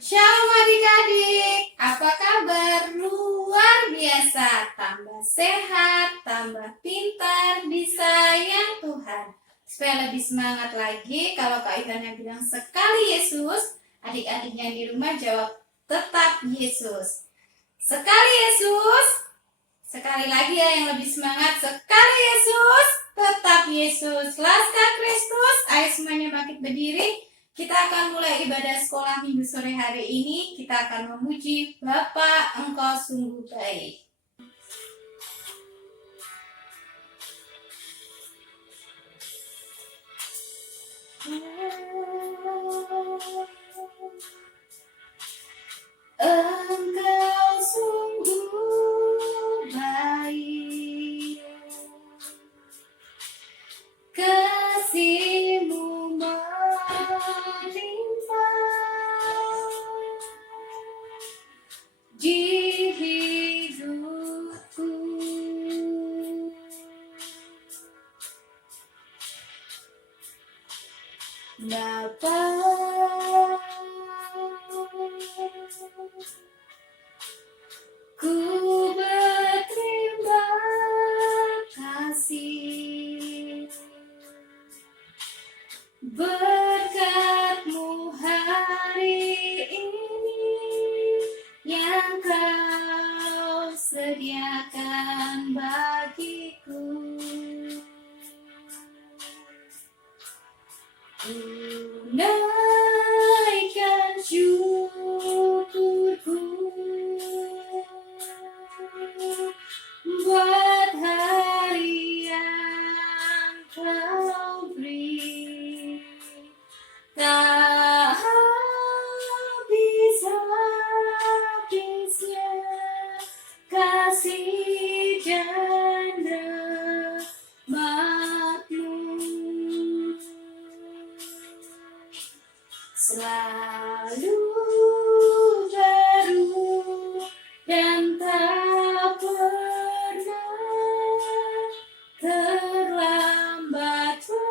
Shalom adik-adik, apa kabar? Luar biasa, tambah sehat, tambah pintar, disayang Tuhan. Supaya lebih semangat lagi, kalau Kak Ivana bilang sekali Yesus, adik-adiknya di rumah jawab tetap Yesus. Sekali Yesus, sekali lagi ya yang lebih semangat, sekali Yesus, tetap Yesus. Laskar Kristus, ayo semuanya bangkit berdiri. Kita akan mulai ibadah sekolah minggu sore hari ini. Kita akan memuji Bapa, Engkau sungguh baik. Engkau sungguh baik, kasih-Mu melimpah di hidupku. Bapa, ku berterima kasih berkat-Mu hari ini yang Kau sediakan bagiku. Ku naikkan syukurku buat hari yang Kau beri. Tak habis-habisnya kasih dan rahmat-Mu, selalu baru dan tak pernah terlambat pertolongan-Mu.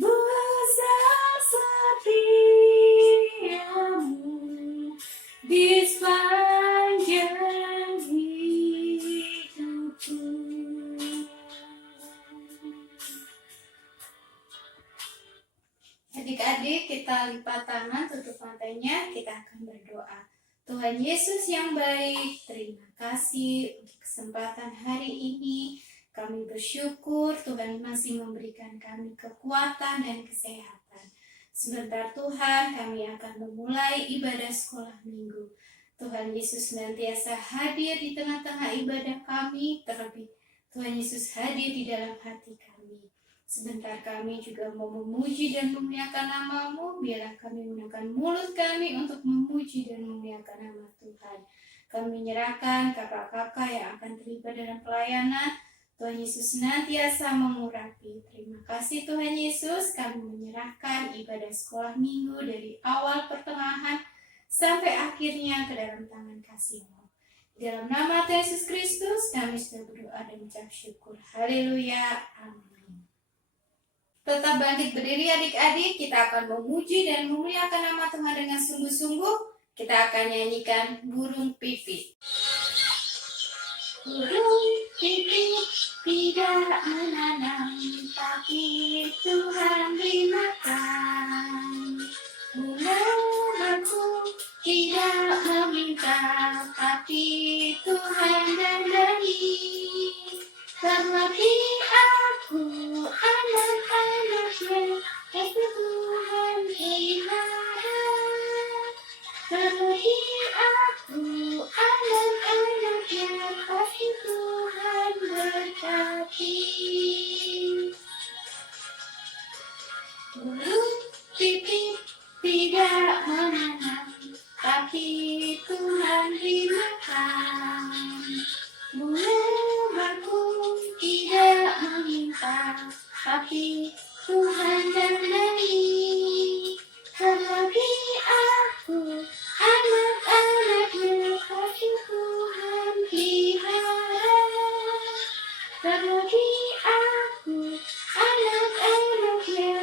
Besar setia-Mu di sepanjang hidupku. Adik-adik, kita lipat tangan, tutup matanya, kita akan berdoa. Tuhan Yesus yang baik, terima kasih untuk kesempatan hari ini. Kami bersyukur Tuhan masih memberikan kami kekuatan dan kesehatan. Sebentar Tuhan, kami akan memulai ibadah sekolah minggu. Tuhan Yesus senantiasa hadir di tengah-tengah ibadah kami, terlebih Tuhan Yesus hadir di dalam hati kami. Sebentar kami juga mau memuji dan memuliakan nama-Mu, biarlah kami menggunakan mulut kami untuk memuji dan memuliakan nama Tuhan. Kami menyerahkan kakak-kakak yang akan terlibat dalam pelayanan. Tuhan Yesus senantiasa mengurapi. Terima kasih Tuhan Yesus, kami menyerahkan ibadah sekolah minggu dari awal pertengahan sampai akhirnya ke dalam tangan kasih-Mu. Dalam nama Tuhan Yesus Kristus, kami sudah berdoa dan mengucap syukur. Haleluya. Amin. Tetap bangkit berdiri adik-adik, kita akan memuji dan memuliakan nama Tuhan dengan sungguh-sungguh. Kita akan nyanyikan burung pipit. Burung pipit tidak menanam, tapi Tuhan beri makan. Bunga bakung tidak meminta, tapi Tuhan dandani. Terlebih aku, anak-anaknya, itu Tuhan pelihara. Terlebih aku, anak-anaknya, pasti Tuhan berkati. Burung pipit tidak menanam, tapi Tuhan beri makan. Bunga bakung tidak meminta, tapi Tuhan dandani. Terlebih aku, anak-anaknya, kasih Tuhan pelihara. Terlebih aku, anak-anaknya,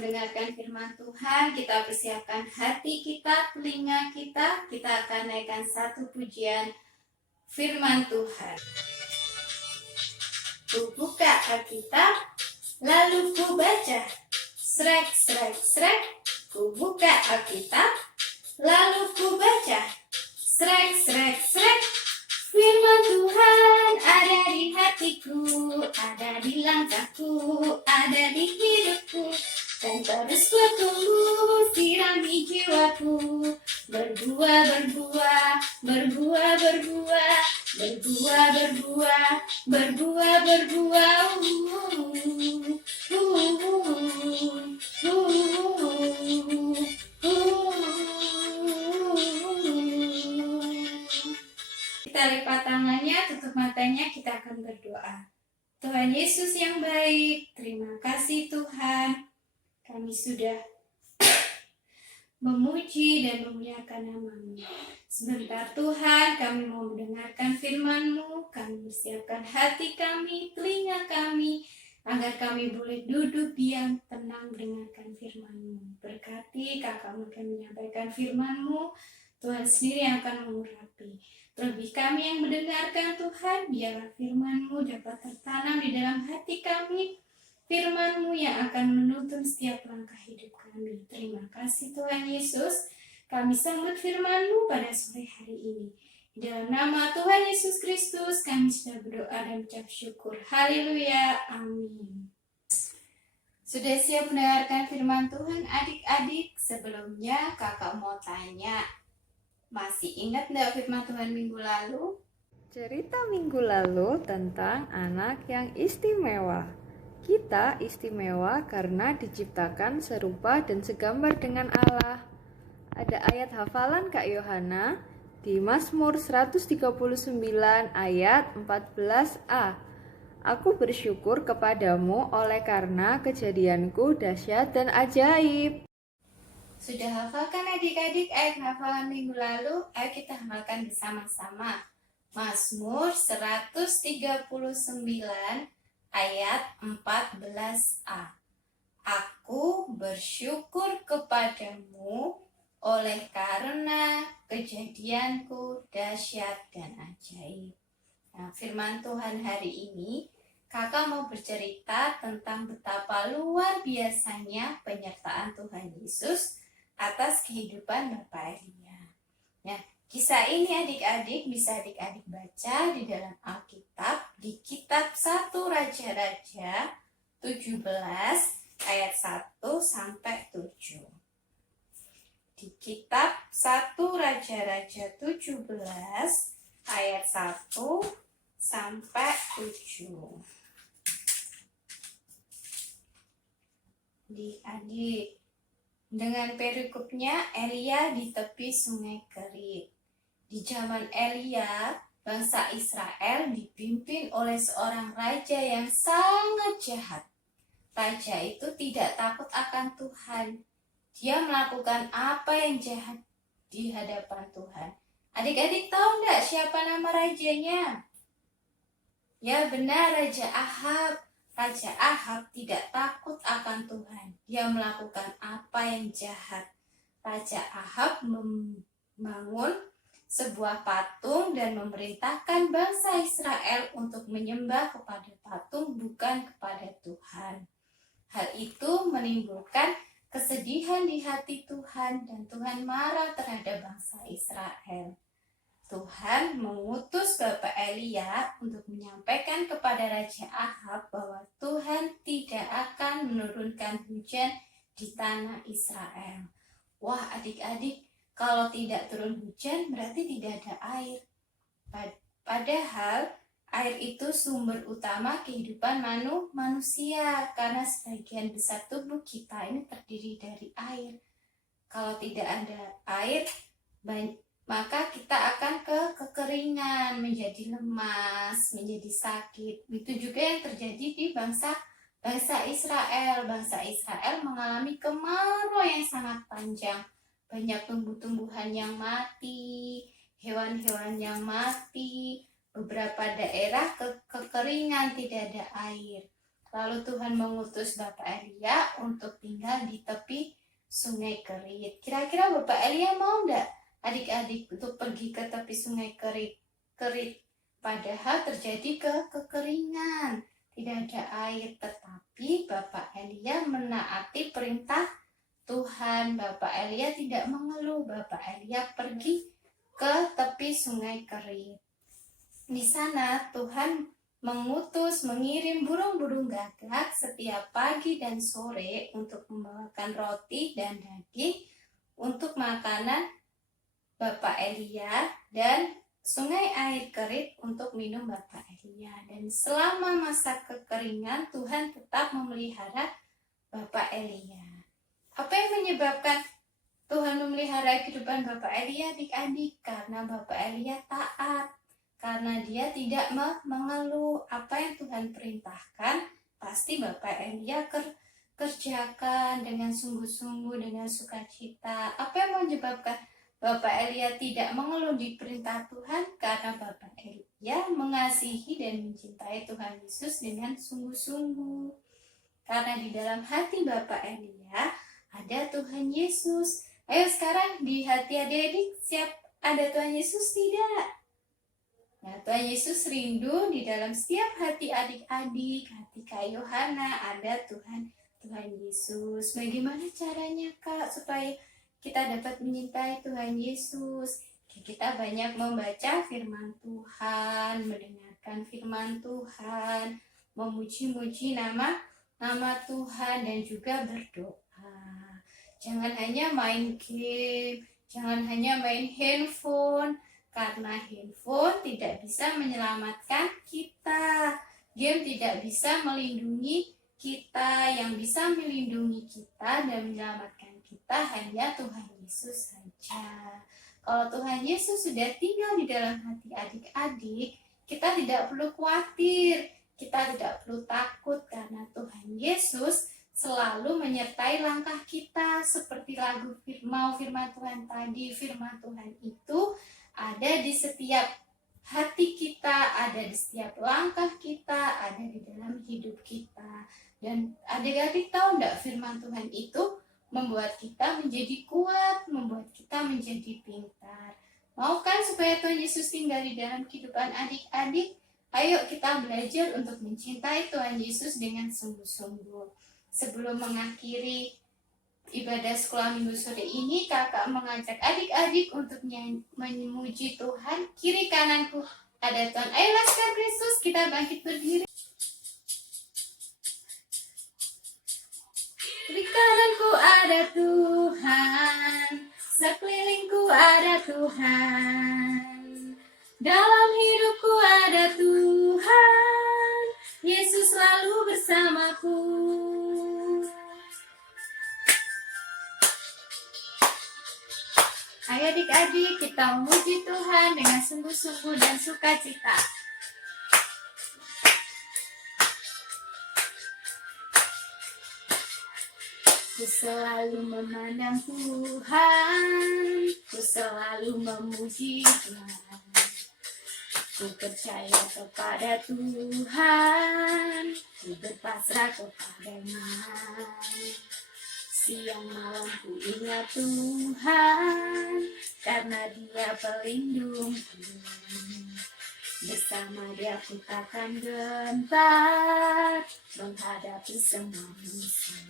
mendengarkan firman Tuhan, kita persiapkan hati kita, telinga kita. Kita akan naikkan satu pujian firman Tuhan. Ku buka Alkitab, lalu ku baca. Srek, srek, srek. Ku buka Alkitab, lalu ku baca. Srek, srek, srek. Firman Tuhan ada di hatiku, ada di langkahku, ada di hidupku. Dan terus ku tumbuh, sirami jiwaku. Berbuah, berbuah, berbuah, berbuah. Berbuah, berbuah, berbuah, berbuah. Kita lipat tangannya, tutup matanya, kita akan berdoa. Tuhan Yesus yang baik, terima kasih Tuhan. Kami sudah memuji dan memuliakan nama-Mu. Sebentar Tuhan, kami mau mendengarkan firman-Mu. Kami bersiapkan hati kami, telinga kami, agar kami boleh duduk diam, tenang mendengarkan firman-Mu. Berkati kakak akan menyampaikan firman-Mu, Tuhan sendiri yang akan mengurapi. Terlebih kami yang mendengarkan Tuhan, biarlah firman-Mu dapat tertanam di dalam hati kami, firman-Mu yang akan menuntun setiap langkah hidup kami. Terima kasih Tuhan Yesus, kami sambut firman-Mu pada sore hari ini. Di dalam nama Tuhan Yesus Kristus, kami sudah berdoa dan ucap syukur. Haleluya, amin. Sudah siap mendengarkan firman Tuhan adik-adik? Sebelumnya kakak mau tanya, masih ingat enggak firman Tuhan minggu lalu? Cerita minggu lalu tentang anak yang istimewa. Kita istimewa karena diciptakan serupa dan segambar dengan Allah. Ada ayat hafalan Kak Yohana di Mazmur 139 ayat 14a. Aku bersyukur kepadamu oleh karena kejadianku dahsyat dan ajaib. Sudah hafalkan adik-adik ayat hafalan minggu lalu? Ayo kita hafalkan bersama-sama. Mazmur 139 ayat 14a. Aku bersyukur kepadamu oleh karena kejadianku dahsyat dan ajaib. Nah, firman Tuhan hari ini kakak mau bercerita tentang betapa luar biasanya penyertaan Tuhan Yesus atas kehidupan Bapak Elia. Nah, kisah ini adik-adik bisa adik-adik baca di dalam Alkitab di kitab 1 Raja-Raja 17 ayat 1 sampai 7. Di kitab 1 Raja-Raja 17 ayat 1 sampai 7. Adik-adik, dengan perikopnya Elia di tepi sungai Kerit. Di zaman Elia, bangsa Israel dipimpin oleh seorang raja yang sangat jahat. Raja itu tidak takut akan Tuhan. Dia melakukan apa yang jahat di hadapan Tuhan. Adik-adik tahu enggak siapa nama rajanya? Ya benar, Raja Ahab. Raja Ahab tidak takut akan Tuhan. Dia melakukan apa yang jahat. Raja Ahab membangun sebuah patung dan memerintahkan bangsa Israel untuk menyembah kepada patung, bukan kepada Tuhan. Hal itu menimbulkan kesedihan di hati Tuhan dan Tuhan marah terhadap bangsa Israel. Tuhan mengutus Bapak Elia untuk menyampaikan kepada Raja Ahab bahwa Tuhan tidak akan menurunkan hujan di tanah Israel. Wah adik-adik, kalau tidak turun hujan berarti tidak ada air. Padahal air itu sumber utama kehidupan manusia, karena sebagian besar tubuh kita ini terdiri dari air. Kalau tidak ada air, maka kita akan kekeringan, menjadi lemas, menjadi sakit. Itu juga yang terjadi di bangsa Israel. Bangsa Israel mengalami kemarau yang sangat panjang. Banyak tumbuh-tumbuhan yang mati, hewan-hewan yang mati. Beberapa daerah kekeringan, tidak ada air. Lalu Tuhan mengutus Bapak Elia untuk tinggal di tepi Sungai Kerit. Kira-kira Bapak Elia mau enggak adik-adik untuk pergi ke tepi Sungai Kerit? Padahal terjadi kekeringan, tidak ada air, tetapi Bapak Elia menaati perintah Tuhan. Bapak Elia tidak mengeluh. Bapak Elia pergi ke tepi Sungai Kerit. Di sana Tuhan mengirim burung-burung gagak setiap pagi dan sore untuk membawakan roti dan daging untuk makanan Bapak Elia, dan sungai air Kerit untuk minum Bapak Elia. Dan selama masa kekeringan, Tuhan tetap memelihara Bapak Elia. Apa yang menyebabkan Tuhan memelihara kehidupan Bapak Elia, adik-adik? Karena Bapak Elia taat. Karena dia tidak mengeluh. Apa yang Tuhan perintahkan, pasti Bapak Elia kerjakan dengan sungguh-sungguh, dengan sukacita. Apa yang menyebabkan Bapak Elia tidak mengeluh di perintah Tuhan? Karena Bapak Elia mengasihi dan mencintai Tuhan Yesus dengan sungguh-sungguh. Karena di dalam hati Bapak Elia ada Tuhan Yesus. Ayo sekarang di hati adik-adik siap ada Tuhan Yesus tidak? Nah, Tuhan Yesus rindu di dalam setiap hati adik-adik, hati Kak Yohana ada Tuhan Yesus. Bagaimana caranya Kak supaya kita dapat mencintai Tuhan Yesus? Kita banyak membaca firman Tuhan, mendengarkan firman Tuhan, memuji-muji nama Tuhan, dan juga berdoa. Jangan hanya main game, jangan hanya main handphone, karena handphone tidak bisa menyelamatkan kita. Game tidak bisa melindungi kita. Yang bisa melindungi kita dan menyelamatkan kita hanya Tuhan Yesus saja. Kalau Tuhan Yesus sudah tinggal di dalam hati adik-adik, kita tidak perlu khawatir, kita tidak perlu takut, karena Tuhan Yesus selalu menyertai langkah kita. Seperti lagu firman Tuhan tadi, firman Tuhan itu ada di setiap hati kita, ada di setiap langkah kita, ada di dalam hidup kita. Dan adik-adik tahu enggak, firman Tuhan itu membuat kita menjadi kuat, membuat kita menjadi pintar. Mau kan supaya Tuhan Yesus tinggal di dalam kehidupan adik-adik? Ayo kita belajar untuk mencintai Tuhan Yesus dengan sungguh-sungguh. Sebelum mengakhiri ibadah sekolah minggu sore ini, kakak mengajak adik-adik untuk memuji Tuhan. Kiri kananku ada Tuhan. Ayo Laskar Kristus, kita bangkit berdiri. Kiri kananku ada Tuhan, sekelilingku ada Tuhan, dalam hidupku ada Tuhan, Yesus selalu bersamaku. Ayo adik-adik, kita memuji Tuhan dengan sungguh-sungguh dan sukacita. Ku selalu memandang Tuhan, ku selalu memuji Tuhan. Ku percaya kepada Tuhan, ku berpasrah kepadanya. Siang malam ku ingat Tuhan, karena Dia pelindungku. Bersama Dia ku takkan gentar menghadapi semua musuh.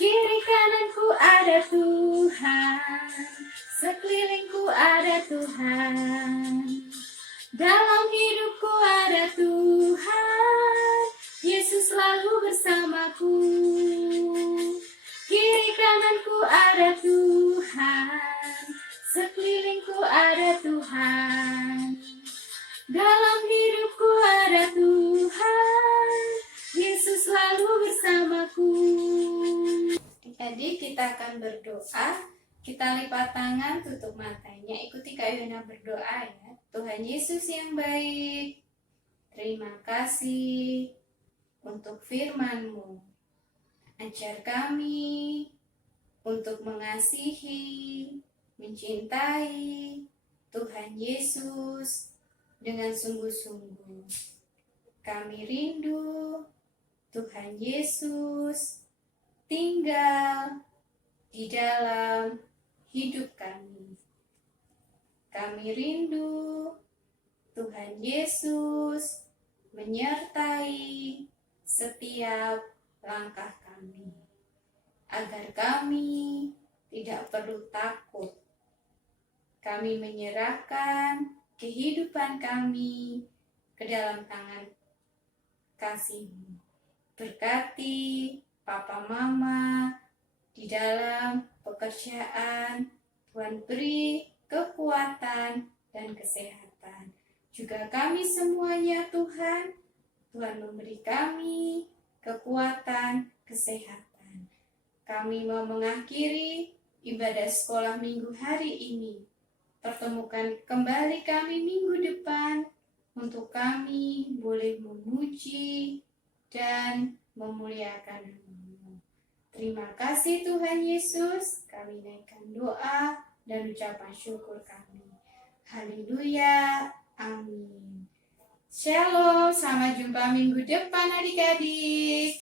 Kiri kananku ada Tuhan, sekelilingku ada Tuhan, dalam hidupku ada Tuhan, Yesus selalu bersamaku. Kiri kananku ada Tuhan, sekelilingku ada Tuhan, dalam hidupku ada Tuhan, Yesus selalu bersamaku. Jadi kita akan berdoa, kita lipat tangan, tutup matanya, ikuti Kak Yohana berdoa ya. Tuhan Yesus yang baik, terima kasih untuk firman-Mu. Ajar kami untuk mengasihi, mencintai Tuhan Yesus dengan sungguh-sungguh. Kami rindu Tuhan Yesus tinggal di dalam hidup kami. Kami rindu Tuhan Yesus menyertai setiap langkah kami, agar kami tidak perlu takut. Kami menyerahkan kehidupan kami ke dalam tangan kasih-Mu. Berkati Papa Mama di dalam pekerjaan. Tuhan beri kekuatan dan kesehatan. Juga kami semuanya Tuhan, Tuhan memberi kami kekuatan, kesehatan. Kami mau mengakhiri ibadah sekolah minggu hari ini. Pertemukan kembali kami minggu depan untuk kami boleh memuji dan memuliakan nama-Mu. Terima kasih Tuhan Yesus, kami naikkan doa dan ucapan syukur kami. Haleluya, amin. Shalom, sampai jumpa minggu depan adik-adik.